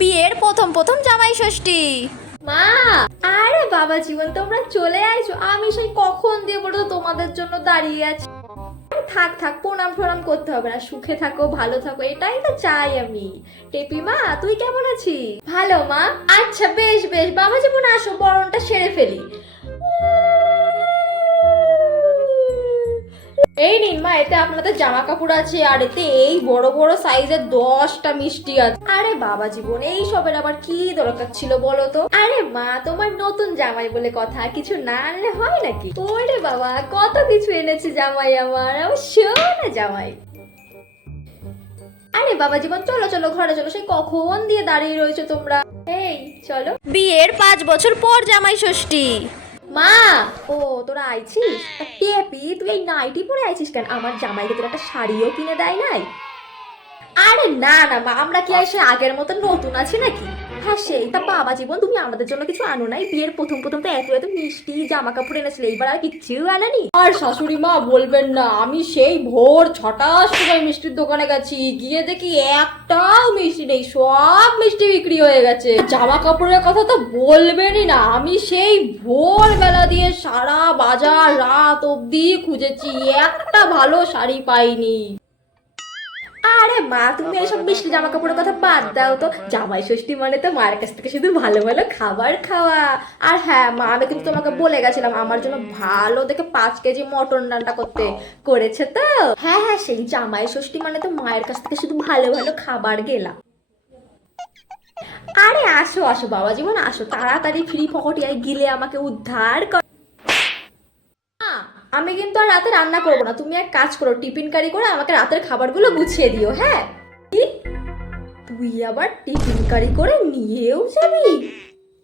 বিয়ের প্রথম প্রথম জামাই ষষ্ঠী। মা আরে বাবা জীবন তোমরা চলে আইছো। আমি সেই কখন দিয়ে বলো তোমাদের জন্য দাঁড়িয়ে আছি। থাক থাক প্রণাম প্রণাম করতে হবে না। সুখে থাকো ভালো থাকো এটাই তো চাই আমি। টেপি মা তুই কেমন আছিস? ভালো মা। আচ্ছা বেশ বেশ বাবা জীবন আসো বরণটা সেরে ফেলি। এই মা, এতে আপনাদের জামা কাপড় আছে, আর এতে এই বড় বড় সাইজের দশটা মিষ্টি আছে। আরে বাবা জীবন, এই সবের আবার কি দরকার ছিল বলো তো? আরে মা, তোমার নতুন জামাই বলে কথা, কিছু না আনলে হয় নাকি? ওরে বাবা, কত কিছু এনেছে জামাই আমার আমার জামাই। আরে বাবা জীবন, চলো চলো, ঘরে চলো সেই কখন দিয়ে দাঁড়িয়ে রয়েছে তোমরা? এই, চলো। বিয়ের পাঁচ বছর পর জামাই ষষ্ঠী। মা! ও তোরা আইছিস? টেপি তুই এই নাইটি পরে আইছিস কেন? আমার জামাইকে তোর একটা শাড়িও কিনে দেয় নাই? আরে না না মা আমরা কি আর সে আগের মতন নতুন আছি নাকি? হ্যাঁ সেই তা বাবা জীবন, তুমি আমাদের জন্য কিছু আনো নাই? বিয়ের প্রথম প্রথম তো এত এত মিষ্টি জামা কাপড় এনেছিলে, এইবার আর কিচ্ছু আনানি? আর শাশুড়ি মা, বলবেন না, আমি সেই ভোর ছটার সময় মিষ্টির দোকানে গেছি, গিয়ে দেখি একটাও মিষ্টি নেই, সব মিষ্টি বিক্রি হয়ে গেছে। জামা কাপড়ের কথা তো বলবেনই না, আমি সেই ভোর বেলা দিয়ে সারা বাজার রাত অবধি খুঁজেছি, একটা ভালো শাড়ি পাইনি। আরে মা তুমি এসব মিষ্টি জামা কাপড়ের কথা বাদ দাও তো। জামাই ষষ্ঠী মানে তো মায়ের কাছ থেকে শুধু ভালো ভালো খাবার খাওয়া। আর হ্যাঁ মা আমি কিন্তু তোমাকে বলে গেছিলাম আমার জন্য ভালো দেখে পাঁচ কেজি মটন রান্না করতে করেছে তো। হ্যাঁ হ্যাঁ সেই জামাই ষষ্ঠী মানে তো মায়ের কাছ থেকে শুধু ভালো ভালো খাবার গেলাম। আরে আসো আসো বাবা জীবন আসো। তাড়াতাড়ি ফ্রি ফকটিয়ায় গিলে আমাকে উদ্ধার কর। আমি কিন্তু আর রাতে রান্না করব না। তুমি এক কাজ করো, টিফিন কারি করে আমাকে রাতের খাবারগুলো গুছিয়ে দিও হ্যাঁ? কি? তুই আবার টিফিন কারি করে নিয়েও যাবি?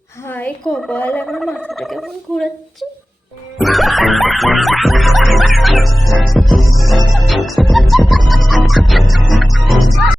হায় কপাল, আমার মাথাটা কেমন ঘোরাচ্ছে।